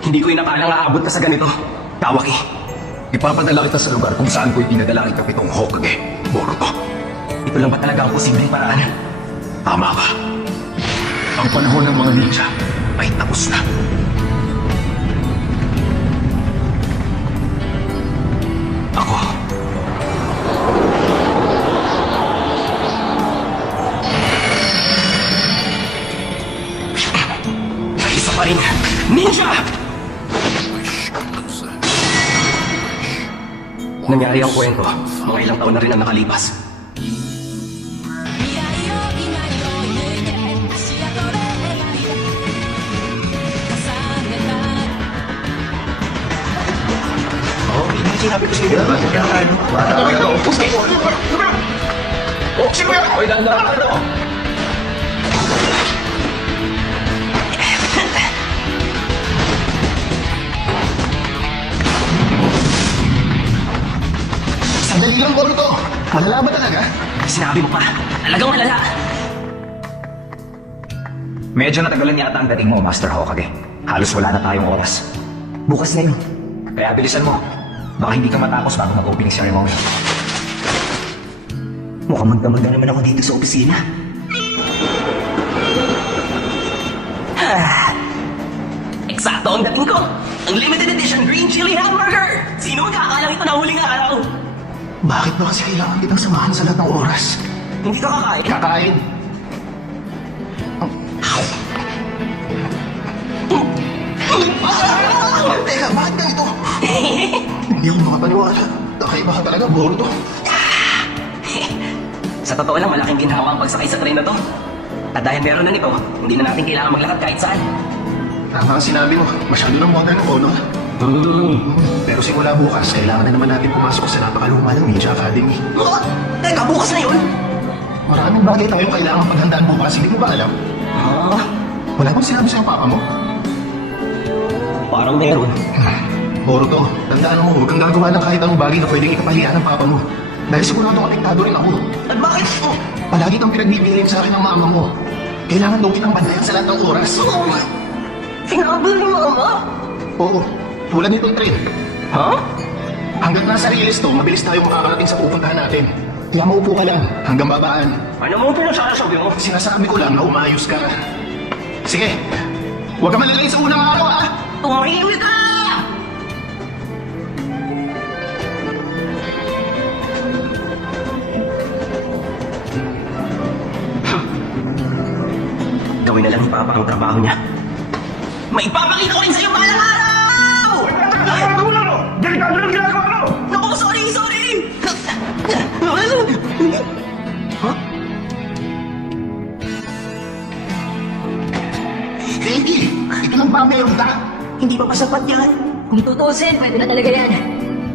Hindi ko inakalang aabot ka sa ganito. Kawaki. Ipapadala kita sa lugar kung saan ko ipinadala ang ikapitong Hokage, Boruto. Ito lang ba talaga ang posibleng paraan? Tama ka. Ang panahon ng mga ninja ay tapos na. Ako. May isa pa rin. Ninja! Nangyari ang kwento. Mga ilang taon na rin ang nakalipas. Sinabi ko sa inyo, ano? Oh, sino yan? Oy, dandan ka na. Sandali lang, Boruto. Malala ba talaga? Sinabi mo pa. Talagang malala. Medyo natagalan yata ang dating mo, Master Hokage. Halos wala na tayong oras. Bukas na yun. Kaya bilisan mo. Baka hindi ka matapos bago mag-opening ceremony. Mukhang magdamag naman ako dito sa opisina. Eksakto ang dating ko. Ang limited edition green chili hamburger. Sino magkakalang ito na huling araw? Bakit ba kasi kailangan kitang samahan sa lahat ng oras? Hindi ka kakain? Kakain. Teka, bakit ganito? Hindi ako makapaniwala. Kakaiba ka talaga, Boruto. Sa totoo lang, malaking ginhawa ang pagsakay sa train na to. At dahil meron na nito, hindi na natin kailangan maglakad kahit saan. Tama ang sinabi mo. Masyado ng modern ako, no? Pero simula bukas, kailangan na naman natin pumasok sa napakaluma ng Ninja Academy. Teka, bukas na yun? Maraming bagay tayong kailangan paghandaan bukas. Hindi mo ba alam? Wala bang sinabi sa'yo papa mo? Parang meron. Boruto, tandaan mo, huwag kang gagawa ng kahit anong bagay na pwedeng ikapahiya ng papa mo. Dahil siguradong apektado rin ako. At bakit? Palagi kang pinagbibigay sa akin ng mama mo. Kailangan gawin ang bandayan sa lahat ng oras. Sinabi ni Mama? Oo, tulad nitong train. Ha? Hanggang nasa release to, mabilis tayo makakarating sa pupuntahan natin. Kaya maupo ka lang, hanggang babaan. Ano mo pinasasabi mo? Sinasabi ko lang na umayos ka. Sige, huwag ka malalay sa unang araw, ha? Tumahimik ka! Gawin na lang ni Papa ang trabaho niya. May ipapakita ko rin sa'yo balang araw! Delikado ng ginagawa mo! Naku, sorry! Huh? Kenji, ito lang ba ang meron ka? Hindi pa sapat yan. Kung tutusin, pwede na talaga yan.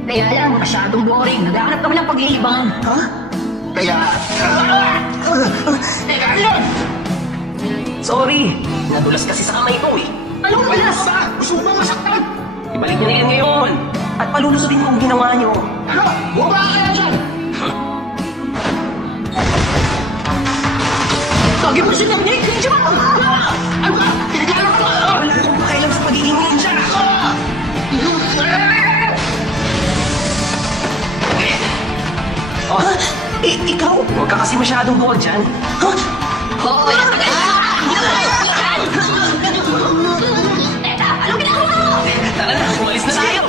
Kaya lang, masyadong boring. Naghahanap kami ng pag-iibang. Ha? Kaya... Teka, ano yun? Sorry! Nadulas kasi sa kamay ko eh. Anong malas? Gusto mo ba masaktan? Ibalik niyo na yan ngayon. At palulusutin ko ang ginawa niyo. Ano? Huwag ba kaya dyan? Lagi mo silang ninja! Ano ba? Pinagkala ko! Wala akong pakailan sa pagiging ninja! Oh, ikaw? Huwag ka kasi masyadong buwag dyan. Oo, yan tagal! Teka, anong ginagawa mo? Tara na, umalis na tayo!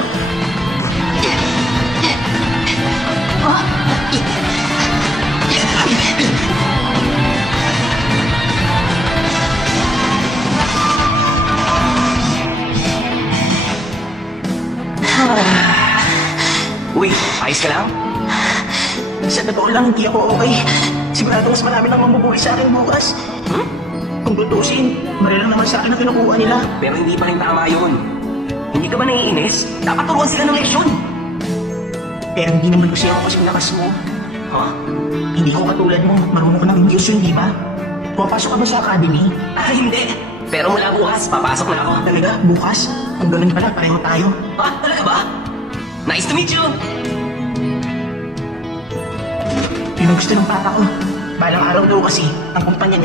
Uy, ayos ka lang? Sa totoo lang, hindi ako okay. Sigurado mas marami nang mabubuhay sa akin bukas. Kung tutusin, marami lang naman sa akin ang kinukuha nila. Pero hindi pa rin tama yun. Hindi ka ba naiinis? Dapat turuan sila ng leksyon. Pero hindi naman kasi ako kasing lakas mo. Ha? Hindi ako katulad mo. Marunong ka ng English yun, di ba? Pumapasok ka ba sa academy? Ah, hindi. Pero mula bukas, papasok na ako. Talaga? Bukas? Ang ganun pala, pareho tayo. Ah, talaga ba? Nice to meet you! Yun ang gusto ng papa ko. Balang araw daw kasi, ang kumpanya niya